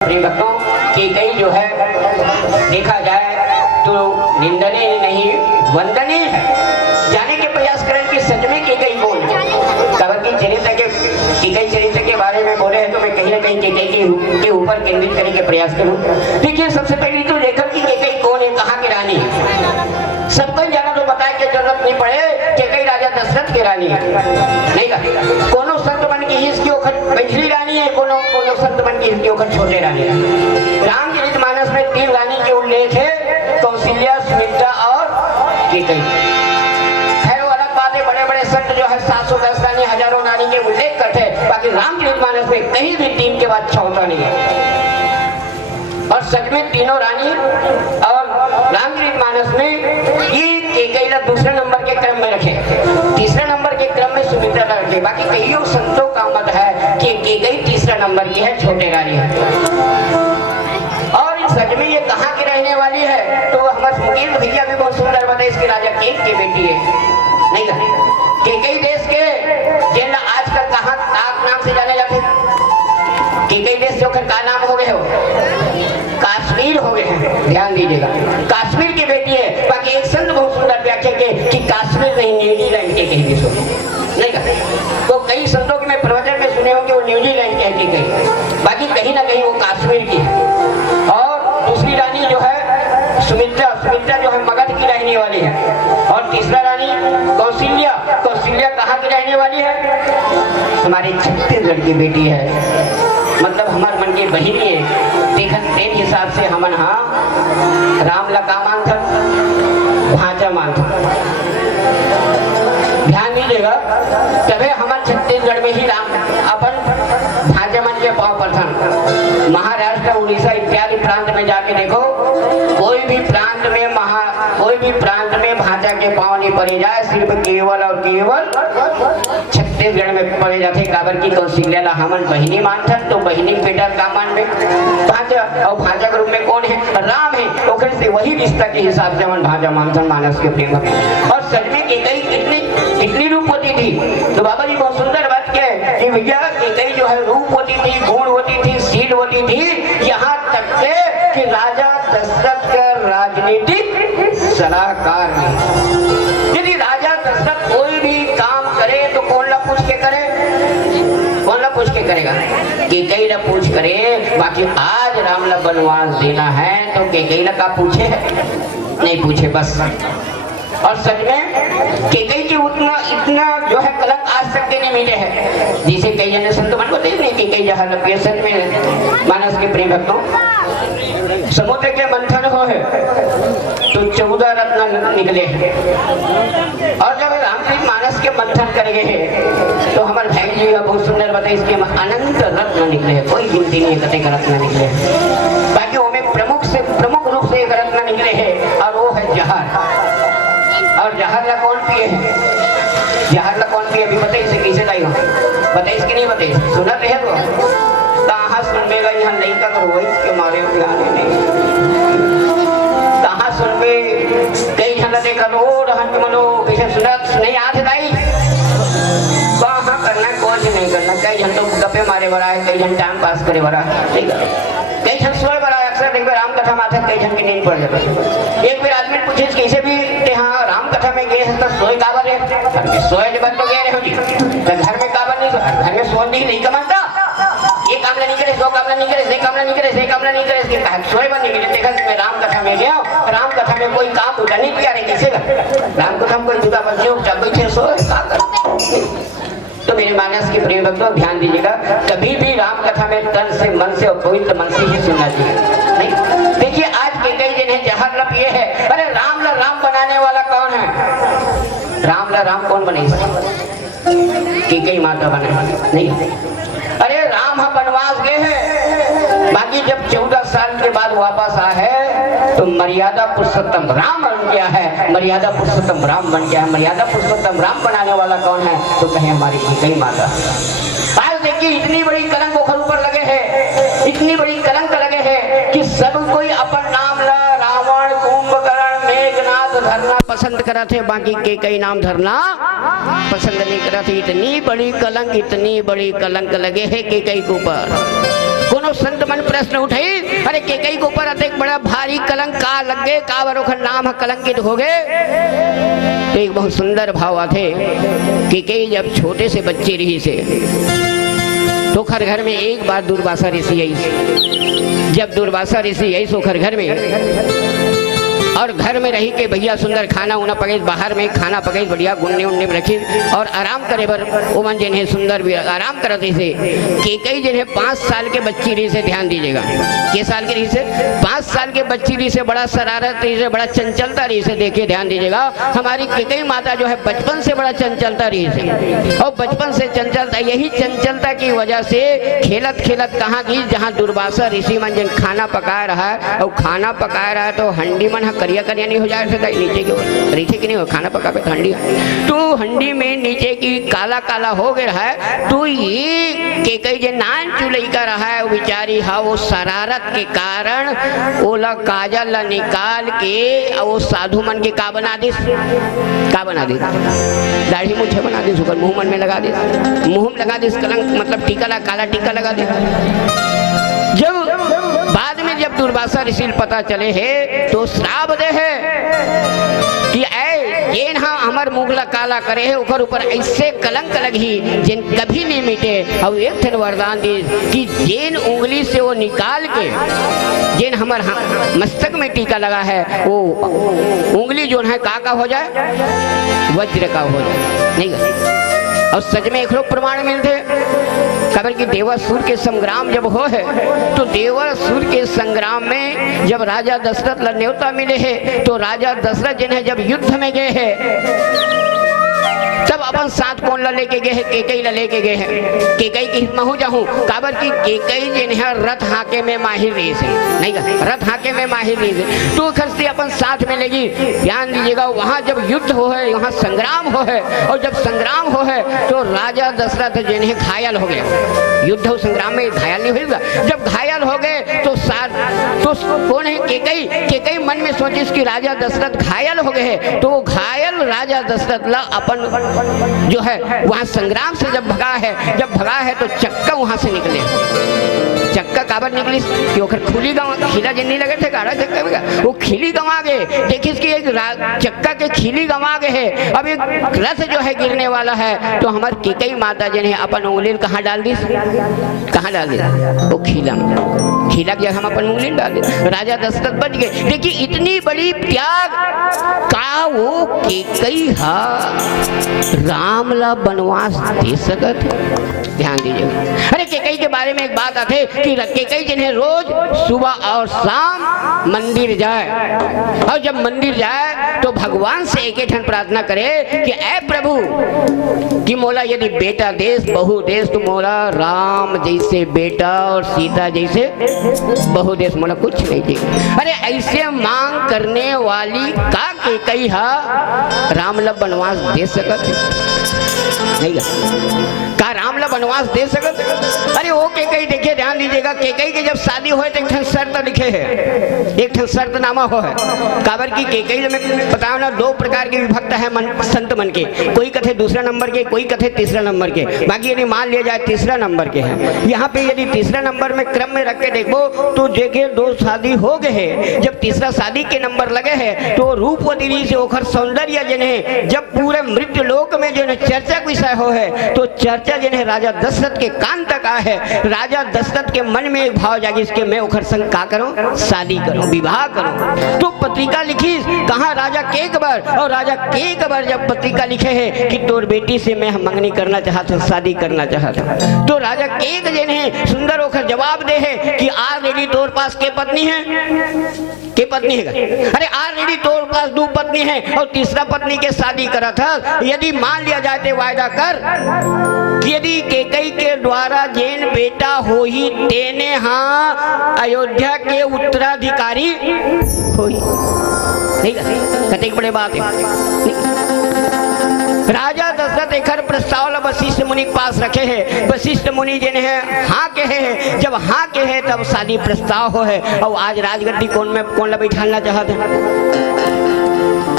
प्रिय भक्तों की कई जो है देखा जाए तो निंदनीय नहीं वंदनीय है। जाने के प्रयास करें कि सच में की कई कौन है। कबर की चरित्र के बारे में बोले हैं तो मैं कहीं ना कहीं के ऊपर केंद्रित करने के प्रयास करूं। देखिए सबसे पहले तो देखा कि कई कौन है, कहाँ की रानी है। सबको जाना तो बताए कि जरूरत नहीं पड़े कि कई राजा दशरथ की रानी है, नहीं का कोनो संत बन की इसकी ओखर पिछली रानी है, कोनो संत बन की इसकी ओखर छोटे रानी है। रामचरितमानस में 3 रानी के उल्लेख है, कौशल्या, सुमित्रा और कैकेयी। खैर वो अलग बात है, बड़े बड़े संत जो है 710 रानी, हजारों रानी के उल्लेख करते हैं, बाकी रामचरितमानस में कहीं भी 3 के बाद 6 होता नहीं है। और सच में तीनों रानी और रामचरितमानस में कैकेयी दूसरे नंबर के क्रम में रखे, तीसरे नंबर के क्रम में सुमित्रा रखे। बाकी कईयों संतों का मत है कि कैकेयी तीसरा नंबर की है, छोटे रानी है। और सच में ये कहाँ की रहने वाली है तो हमारे मुकेश भैया भी बहुत सुंदर बताए, इसके राजा केक की बेटी है, नहीं का कैकेयी देश के जिन आजकल कहाँ नाम से जाने लगे। कैकेयी देश जो का नाम हो गए हो, कश्मीर हो गए हैं, ध्यान दीजिएगा, कश्मीर की बेटी है। बाकी एक संत बहुत सुंदर व्याख्या के कि कश्मीर नहीं न्यूजीलैंड के कहीं भी सुनो, नहीं का तो कई संतों के मैं प्रवचन में सुने होंगे वो न्यूजीलैंड के है कहीं, बाकी कहीं ना कहीं वो कश्मीर की है। और दूसरी रानी जो है सुमित्रा जो है मगध की रहने वाली है। और तीसरा रानी कौशल्या कहाँ की रहने वाली है, हमारे छत्तीसगढ़ की बेटी है, मतलब हमारे मन की बहिनी है। देखन तेज हिसाब से हमन हाँ राम लका मानथन भांजा मानथन, ध्यान दीजिएगा। तबे हमारे छत्तीसगढ़ में ही राम अपन भांजा मन के पाँव प्रथम। महाराष्ट्र, उड़ीसा इत्यादि प्रांत में जाके देखो, कोई भी प्रांत में भांजा के पाँव नहीं पड़े जाए, सिर्फ केवल और केवल छत्तीसगढ़ में पड़े जाते। काबर की कौशल्या हमन बहिनी मानथन, तो बहिनी बेटा का मान में भांजा, और भांजा के रूप में कौन है, राम है, तो फिर से वही रिश्ता के हिसाब से हमन भांजा मानथन मानस के प्रेम। और सच में कैकेयी कितनी रूपवती थी, तो बाबा जी बहुत सुंदर बात कहे कि भैया कैकेयी जो है रूपवती थी, गुण होती थी, शील होती थी, यहाँ तक से कि राजा दशरथ का राजनीतिक सलाहकार है। यदि राजा दशरथ कोई भी काम करे तो कौन ला पूछ के करे, कौन ला पूछ के करेगा, कैकेयी ला पूछ करे। बाकी आज राम ला वनवास देना है तो कैकेयी ला का पूछे, नहीं पूछे बस। और सच में कैकेयी के इतना जो है कलंक आज तक नहीं मिले हैं, जिसे कई जन संत मन बताइए नहीं कैकेयी जहाँ लगे। सच में मानस के प्रिय भक्तों, समुद्र के मंथन हो है तो 14 रत्न निकले हैं, और जब रामचरितमानस के मंथन कर गए हैं तो हमारे भाई जी बहुत सुंदर बताए, इसके अनंत रत्न निकले हैं, कोई गिनती नहीं कते का रत्न निकले हैं। बाकी वो में प्रमुख रूप से एक रत्न निकले हैं और वो है जहर। और जहर ला कौन पिए है, जहर ला कौन पिए अभी बताइए, इसे कैसे लाई हो बताइए, इसके नहीं बताइए, सुना रहे तो कहाँ सुन में गई, यहाँ नहीं कर वही के मारे ध्यान नहीं, कहाँ सुन में कई जन देखा रो रहन मनो कैसे सुना नहीं आते दाई, कहाँ करना कुछ नहीं करना। कई जन तो गप्पे मारे बड़ा है, कई जन टाइम पास करे बड़ा है, कई जन सोए बड़ा है। अक्सर देखो राम कथा माथे कई जन की नींद पड़ जाती। एक बार आदमी पूछे कैसे भी हाँ राम कथा में गए तो सोए काबर है, सोए जब तो गए रहे जी, घर में काबर नहीं, घर में सोने नहीं कमाता, ये कामला नहीं करे, सो कामला नहीं करे, से कामला नहीं करे, से कामला नहीं करे, इसके सोए बन नहीं करे। देखा मैं राम कथा में गया, राम कथा में कोई काम उठा नहीं किया, कैसे राम कथा में कोई जुदा बच्चे बैठे सोए का कर। तो मेरे मानस के प्रिय भक्तों ध्यान दीजिएगा, कभी भी राम कथा में तन से मन से और पवित्र मन से ही सुनना चाहिए। नहीं देखिए आज के कई दिन है जहर ला पिए है, अरे राम ला राम बनाने वाला कौन है, राम ला राम कौन बने, कैकेयी माता बने नहीं। अरे राम वनवास गए हैं, बाकी जब 14 साल के बाद वापस आए हैं तो मर्यादा पुरुषोत्तम राम बन गया है, मर्यादा पुरुषोत्तम राम बन गया है। मर्यादा पुरुषोत्तम राम बनाने वाला कौन है तो कहे हमारी कैकेयी माता। आज देखिए इतनी बड़ी कलंक ओखर ऊपर लगे हैं, इतनी बड़ी कलंक लगे हैं कि सब कोई अपन नाम ला रावण, कुंभकर्ण, मेघनाथ धरना पसंद करा थे, बाकी कैकेयी नाम धरना पसंद नहीं करा थे। इतनी बड़ी कलंक लगे है कैकेयी के ऊपर। दोनों संत मन प्रश्न उठाई, अरे केकई के ऊपर अतिक बड़ा भारी कलंक का लग गए, का बरोखर नाम है कलंकित हो गए। तो एक बहुत सुंदर भाव आते, केकई जब छोटे से बच्चे रही से तो घर में एक बार दुर्वासा ऋषि आई। जब दुर्वासा ऋषि आई सो घर में और घर में रही के भैया सुंदर खाना उना पके, बाहर में खाना पके बढ़िया गुन्ने उन्ने में रखी और आराम करे बर ओमन जिन्हें सुंदर भी आराम करते से केकई जिन्हें 5 साल के बच्ची रही से ध्यान दीजिएगा, के साल की रही से 5 साल के बच्ची रही से बड़ा शरारत रही से बड़ा चंचलता रही से, देखिए ध्यान दीजिएगा। हमारी केकई माता जो है बचपन से बड़ा चंचलता रही से और बचपन से चंचलता, यही चंचलता की वजह से खेलत खेलत कहाँ गई जहाँ दुर्वासा ऋषि मन जिन खाना पका रहा है और खाना पका रहा है तो हंडी मन करिया करिया नहीं हो जाए नीचे की ओर रीठे की नहीं हो खाना पका पे हंडी, तो हंडी में नीचे की काला काला हो गया है। तो ये केकई जे नान चुलई का रहा है बेचारी हा वो शरारत के कारण ओला काजल ला निकाल के और वो साधु मन के का बना दिस, का बना दिस दाढ़ी मुझे बना दिस, ऊपर मुंह मन में लगा दिस, मुंह में लगा दिस कलंक मतलब टीका ला काला टीका लगा दिस। जब बाद में जब दुर्वासा ऋषि पता चले है तो श्राप दे है कि ऐ जेन हाँ हमार मुगला काला करे है ओकर ऊपर ऐसे कलंक लगी जिन कभी नहीं मिटे। और एक ठन वरदान दी कि जेन उंगली से वो निकाल के जेन हमार मस्तक में टीका लगा है वो उंगली जो है का हो जाए, वज्र का हो जाए नहीं। और सच में एक लोग प्रमाण मिलते खबर कि देवासुर के संग्राम जब हो है तो देवासुर के संग्राम में जब राजा दशरथ ला न्योता मिले है तो राजा दशरथ जिन्हें जब युद्ध में गए हैं तब अपन साथ कौन ला लेके गए हैं, केकई ला लेके गए हैं। केकई की महू जाहूं काबर की केकई जिन्हें रथ हाके में माहिर रही से नहीं का रथ हाके में माहिर रही से तो खर्ची अपन साथ में लेगी। ध्यान दीजिएगा वहां जब युद्ध हो है वहां संग्राम हो है और जब संग्राम हो है तो राजा दशरथ जिन्हें घायल हो गया, युद्ध हो संग्राम में घायल नहीं हुआ, जब घायल हो गए तो कौन है केकई, केकई मन में सोची कि राजा दशरथ घायल हो गए हैं तो घायल राजा दशरथ ला अपन जो है वहां संग्राम से जब भगा है तो चक्का वहां से निकले। चक्का काबर निकली कि ओखर खुली गवा खिला जिन नहीं लगे थे काड़ा चक्का में वो खिली गवा गए। देखिए इसकी एक चक्का के खिली गवा गए है। अब एक रथ जो है गिरने वाला है तो हमार केकई माता जिन्हें अपन उंगली कहाँ डाल दी, कहाँ डाल दिया वो खिला खिला के हम अपन उंगली डाल दी, राजा दशरथ बच गए। देखिए इतनी बड़ी त्याग का वो केकई हा राम ला वनवास दे सकत। ध्यान दीजिए। अरे केकई के बारे में एक बात आते कि केकई जिन्हें रोज सुबह और शाम मंदिर जाए और जब मंदिर जाए तो भगवान से एक ठन प्रार्थना करे कि ऐ प्रभु कि मोला यदि बेटा देश बहू देश तो मोला राम जैसे बेटा और सीता जैसे बहू देश मोला कुछ नहीं दी। अरे ऐसे मांग करने वाली का केकई हा राम ला वनवास दे सकत नहीं का राम ला वनवास दे सकत। अरे वो केकई देखिए ध्यान दीजिएगा केकई की जब शादी हो तो एक ठन शर्त लिखे है, एक ठन शर्तनामा हो है काबर की केकई में बताओ ना 2 प्रकार के विभक्त है संत मन के, कोई कथे दूसरा नंबर के कोई कथे तीसरा नंबर के, बाकी यदि मान लिया जाए तीसरा नंबर के हैं। यहाँ पे यदि तीसरा नंबर में क्रम में रख के देखो तो देखिए 2 शादी हो गए हैं, जब तीसरा शादी के नंबर लगे है तो रूपवती से ओखर सौंदर्य जिन्हें जब पूरे मृत्यु लोक में जो चर्चा विषय हो है तो चर्चा जिन्हें राजा दशरथ के कान तक आ है। राजा दशरथ के मन में एक भाव जागी इसके मैं ओखर संग का करूं, शादी करूं, विवाह करूं। तो पत्रिका लिखी कहा राजा केकबर और राजा केकबर जब पत्रिका लिखे है कि तोर बेटी से मैं मंगनी करना चाहता हूं, शादी करना चाहता हूं। तो राजा केक जिन्हें सुंदर होकर जवाब दे है कि ऑलरेडी तोर पास के पत्नी है, के पत्नी है। अरे ऑलरेडी तोर पास 2 पत्नी है और तीसरा पत्नी के शादी करा था। यदि मान लिया जाते वायदा कर यदि केकई के द्वारा जैन बेटा हो ही तेने हाँ अयोध्या के उत्तराधिकारी होई ठीक है, कतेक बड़े बात है। राजा दशरथ एक प्रस्ताव वशिष्ठ मुनि के पास रखे हैं। वशिष्ठ मुनि जिन्हें हाँ कहे है, जब हाँ कहे तब शादी प्रस्ताव हो है। और आज राजगद्दी कौन ला बैठाना चाहते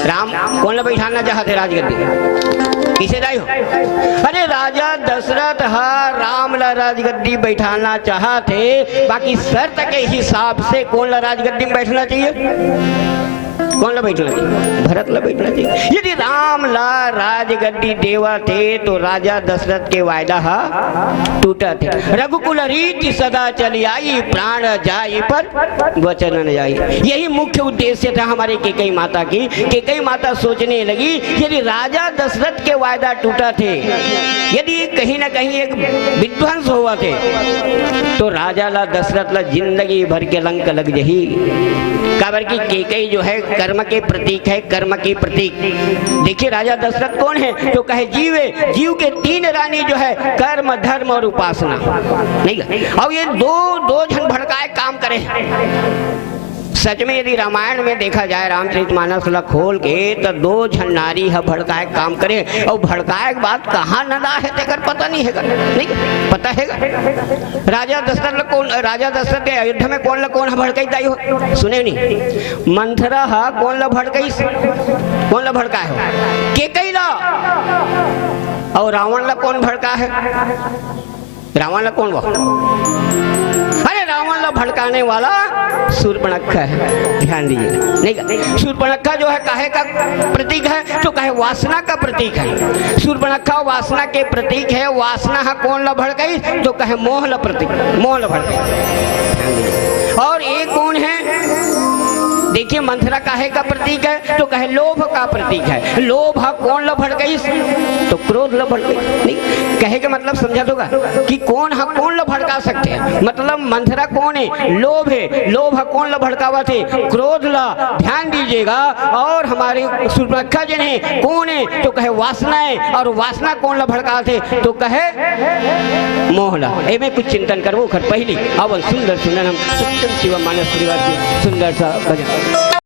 राम कौन ला बैठाना चाहते राजगद्दी किसे राय हो। अरे राजा दशरथ हा राम ला राजगद्दी बैठाना चाहते, बाकी शर्त के हिसाब से कौन ला राजगद्दी में बैठना चाहिए? कौन ला बैठना चाहिए? भरत ला बैठना चाहिए। यदि राम ला राजगद्दी देवा थे तो राजा दशरथ के वायदा टूटा थे। रघुकुल रीति सदा चली आई, प्राण जाई पर वचन न जाई। यही मुख्य उद्देश्य था हमारे केकई माता की। केकई माता सोचने लगी यदि राजा दशरथ के वायदा टूटा थे, यदि कहीं न कहीं एक विध्वंस हुआ थे, तो राजा ला दशरथ ला जिंदगी भर के लंक लग जही। काबर की केकई जो है कर्म के प्रतीक है, कर्म की प्रतीक। देखिए राजा दशरथ कौन है? तो कहे जीव है। जीव के तीन रानी जो है कर्म, धर्म और उपासना, नहीं। अब ये दो जन भड़काए काम करे। सच में यदि रामायण में देखा जाए, रामचरितमानस ला खोल के, तो दो जन नारी है भड़काए काम करे। और भड़काए बात कहाँ नदा है तेकर पता नहीं है, नहीं पता है। राजा दशरथ के अयोध्या में कौन ला भड़काई दाई हो? सुने नहीं? मंथरा हा कौन ला भड़काई? कौन ला भड़का है? केकई ला। और रावण ला कौन भड़का है? रावण ला कौन? अरे रावण ला भड़काने वाला शूर्पणखा है। ध्यान दीजिए, नहीं शूर्पणखा जो है काहे का प्रतीक है? तो कहे वासना का प्रतीक है। शूर्पणखा वासना के प्रतीक है। वासना है कौन ला भड़काई? तो कहे मोह ला प्रतीक, मोह ला भड़काई। और एक कौन है? देखिए मंथरा काहे का प्रतीक है? तो कहे लोभ का प्रतीक है। लोभ कौन ला भड़काई? तो क्रोध ला भड़काई। नहीं कहे के मतलब समझा दोगा कि कौन ला भड़का सकते हैं? मतलब मंथरा कौन है? लोभ है। लोभ कौन ला भड़कावा थे? क्रोध ला। ध्यान दीजिएगा। और हमारे शूर्पणखा जन है कौन है? तो कहे वासना है। और वासना कौन ला भड़का थे? तो कहे मोह ला। एमे कुछ चिंतन करवो खर पहली अब सुंदर हम सत्यम शिव मानस परिवार की सुंदर सा भजन।